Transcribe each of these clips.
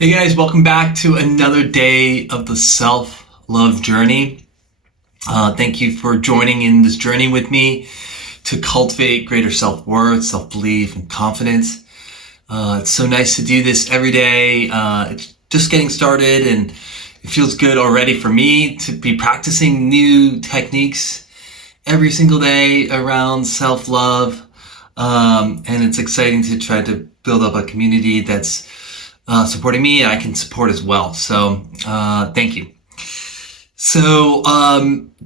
Hey guys, welcome back to another day of the self-love journey. Thank you for joining in this journey with me to cultivate greater self-worth, self-belief, and confidence. It's so nice to do this every day. It's just getting started and it feels good already for me to be practicing new techniques every single day around self-love. And it's exciting to try to build up a community that's supporting me, and I can support as well. So thank you. So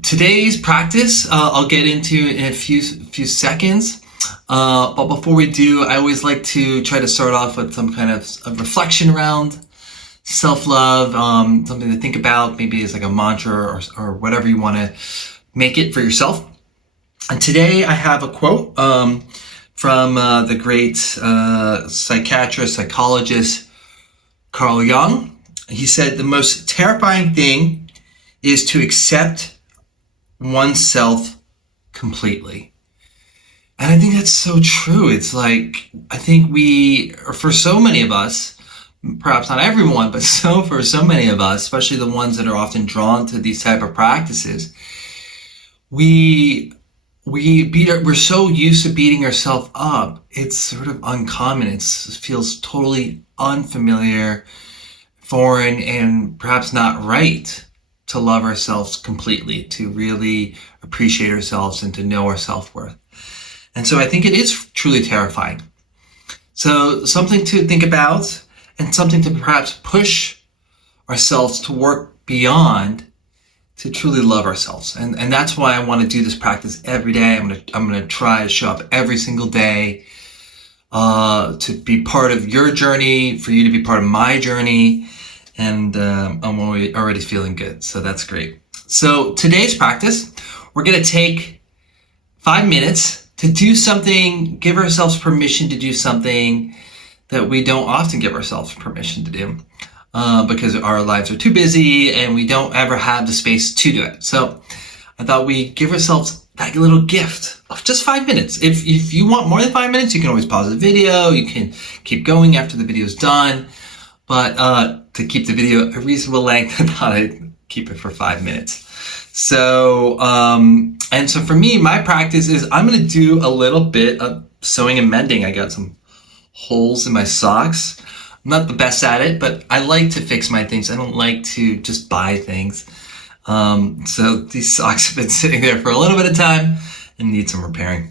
today's practice, I'll get into in a few seconds. But before we do, I always like to try to start off with some kind of a reflection around self-love, something to think about. Maybe it's like a mantra or whatever you want to make it for yourself. And today I have a quote from the great psychiatrist, psychologist, Carl Jung. He said, the most terrifying thing is to accept oneself completely. And I think that's so true. It's like, I think for so many of us, perhaps not everyone, but for so many of us, especially the ones that are often drawn to these type of practices, we're so used to beating ourselves up. It's sort of uncommon. It feels totally unfamiliar, foreign, and perhaps not right to love ourselves completely, to really appreciate ourselves and to know our self-worth. And so I think it is truly terrifying. So something to think about and something to perhaps push ourselves to work beyond to truly love ourselves. And that's why I want to do this practice every day. I'm going to try to show up every single day to be part of your journey, for you to be part of my journey. And I'm already feeling good. So that's great. So today's practice, we're going to take 5 minutes to do something, give ourselves permission to do something that we don't often give ourselves permission to do because our lives are too busy and we don't ever have the space to do it. So I thought we'd give ourselves that little gift of just 5 minutes. If you want more than 5 minutes, you can always pause the video. You can keep going after the video is done. But to keep the video a reasonable length, I thought I'd keep it for 5 minutes. So, and so for me, my practice is I'm going to do a little bit of sewing and mending. I got some holes in my socks. I'm not the best at it, but I like to fix my things. I don't like to just buy things. So these socks have been sitting there for a little bit of time and need some repairing.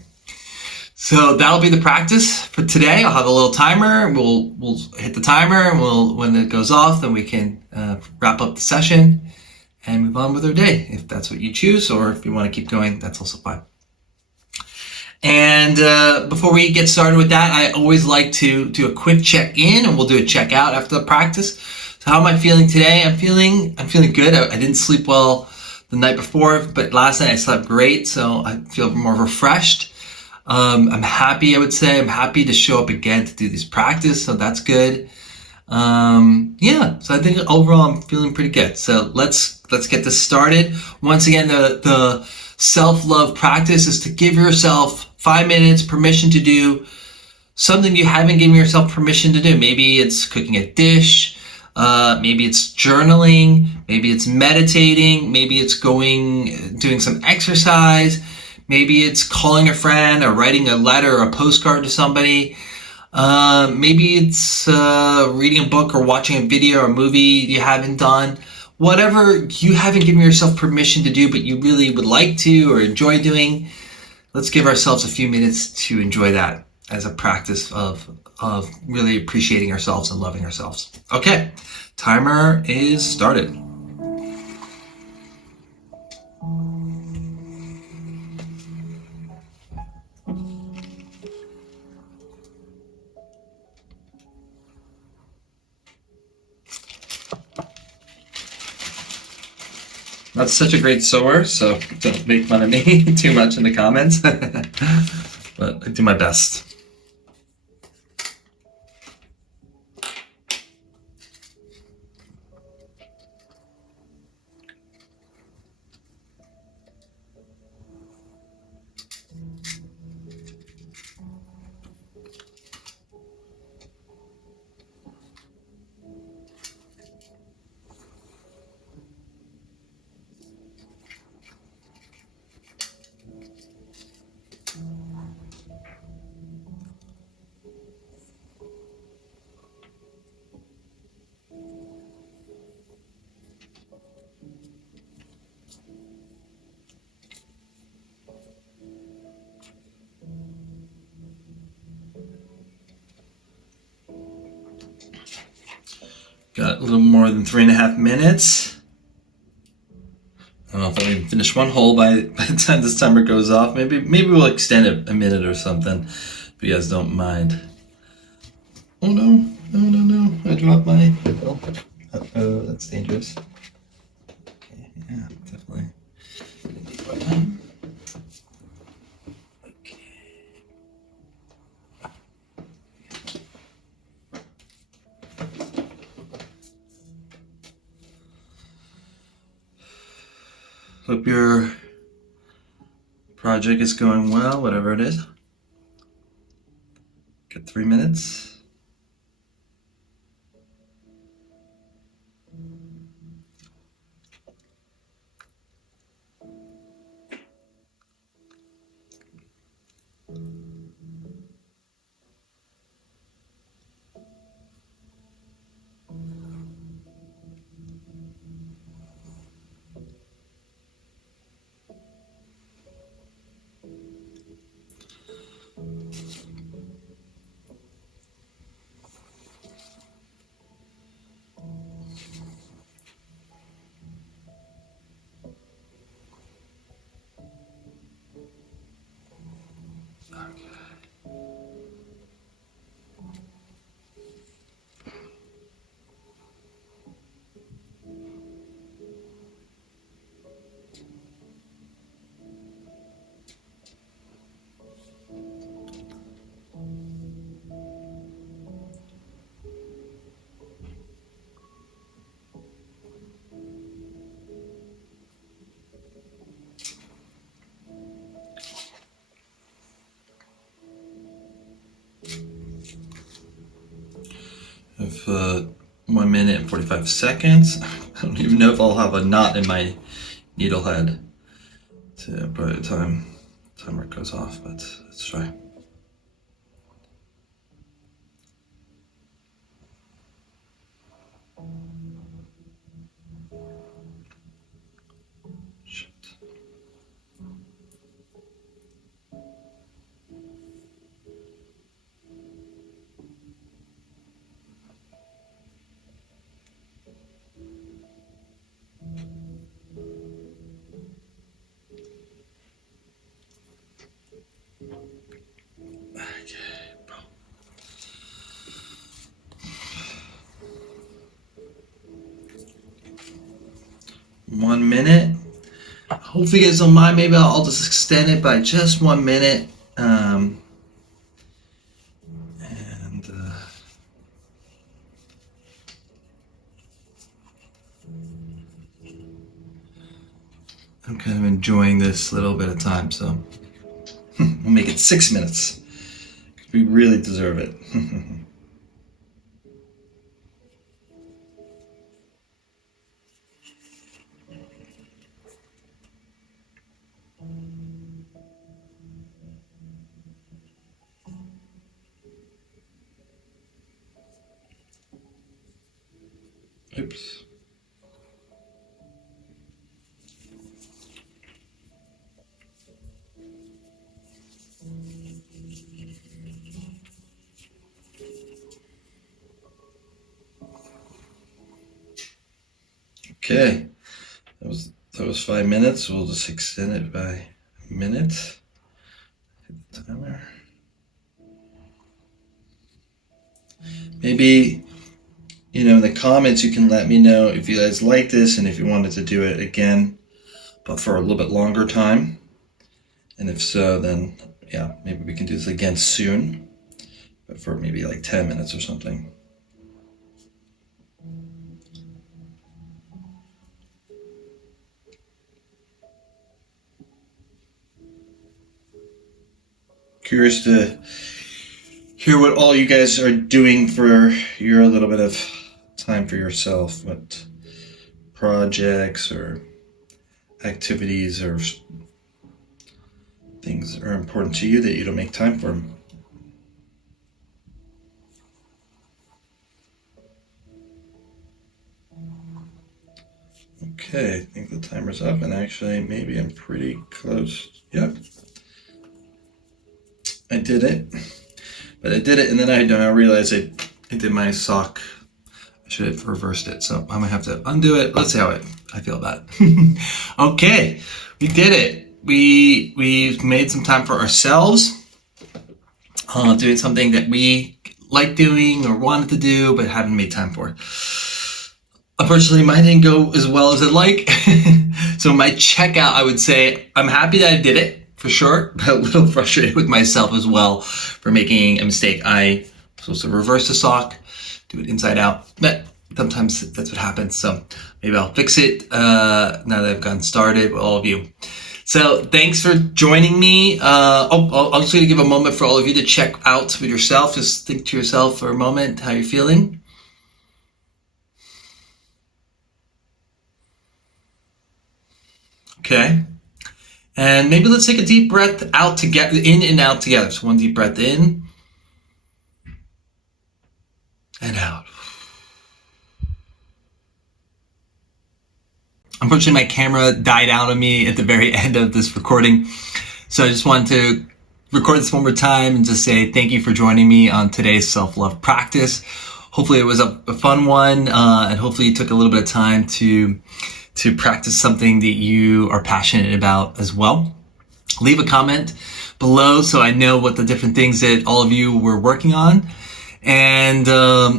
So that'll be the practice for today. I'll have a little timer. We'll hit the timer, and when it goes off, then we can wrap up the session and move on with our day, if that's what you choose, or if you want to keep going, that's also fine. And before we get started with that, I always like to do a quick check-in, and we'll do a check-out after the practice. So how am I feeling today? I'm feeling good. I didn't sleep well the night before, but last night I slept great, so I feel more refreshed. I'm happy, I would say. I'm happy to show up again to do this practice, so that's good. Yeah, so I think overall I'm feeling pretty good. So let's get this started. Once again, the self-love practice is to give yourself 5 minutes permission to do something you haven't given yourself permission to do. Maybe it's cooking a dish, maybe it's journaling, maybe it's meditating, maybe it's doing some exercise. Maybe it's calling a friend or writing a letter or a postcard to somebody. Maybe it's reading a book or watching a video or a movie you haven't done. Whatever you haven't given yourself permission to do, but you really would like to or enjoy doing, let's give ourselves a few minutes to enjoy that as a practice of really appreciating ourselves and loving ourselves. Okay, timer is started. Not such a great sewer, so don't make fun of me too much in the comments, but I do my best. Got a little more than 3.5 minutes. I don't know if I'll even finish one hole by the time this timer goes off. Maybe we'll extend it a minute or something, if you guys don't mind. Oh no, no. I dropped my... Oh, that's dangerous. Okay, yeah, definitely. Okay. Hope your project is going well, whatever it is. Got 3 minutes. Of 1 minute and 45 seconds. I don't even know if I'll have a knot in my needle head by the timer goes off, but let's try. Shit. Okay. 1 minute. Hopefully you guys don't mind. Maybe I'll just extend it by just 1 minute. And I'm kind of enjoying this little bit of time, so we'll make it 6 minutes. We really deserve it. Oops. Okay, that was 5 minutes. We'll just extend it by a minute. Hit the timer. Maybe, in the comments you can let me know if you guys like this and if you wanted to do it again, but for a little bit longer time. And if so, then yeah, maybe we can do this again soon, but for maybe like 10 minutes or something. Curious to hear what all you guys are doing for your little bit of time for yourself. What projects or activities or things are important to you that you don't make time for. Okay, I think the timer's up, and actually maybe I'm pretty close. Yep. I did it. But I did it, and then I realized I did my sock. I should have reversed it. So I might have to undo it. Let's see how I feel about it. Okay, we did it. We've made some time for ourselves, doing something that we like doing or wanted to do, but haven't made time for. Unfortunately, mine didn't go as well as I'd like. So my checkout, I would say, I'm happy that I did it, for sure, but a little frustrated with myself as well for making a mistake. I was supposed to reverse the sock, do it inside out, but sometimes that's what happens. So maybe I'll fix it now that I've gotten started with all of you. So thanks for joining me. I'm just going to give a moment for all of you to check out with yourself. Just think to yourself for a moment how you're feeling. Okay. And maybe let's take a deep breath out together, in and out together. So one deep breath in and out. Unfortunately, my camera died out on me at the very end of this recording. So I just wanted to record this one more time and just say thank you for joining me on today's self-love practice. Hopefully it was a fun one, and hopefully you took a little bit of time to practice something that you are passionate about as well. Leave a comment below so I know what the different things that all of you were working on. And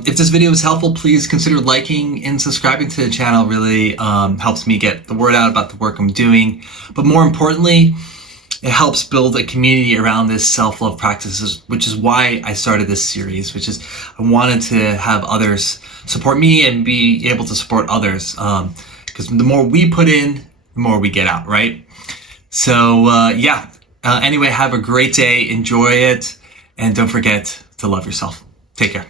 if this video was helpful, please consider liking and subscribing to the channel. It really helps me get the word out about the work I'm doing. But more importantly, it helps build a community around this self-love practices, which is why I started this series, which is I wanted to have others support me and be able to support others. Because the more we put in, the more we get out, right? So anyway, have a great day, enjoy it, and don't forget to love yourself. Take care.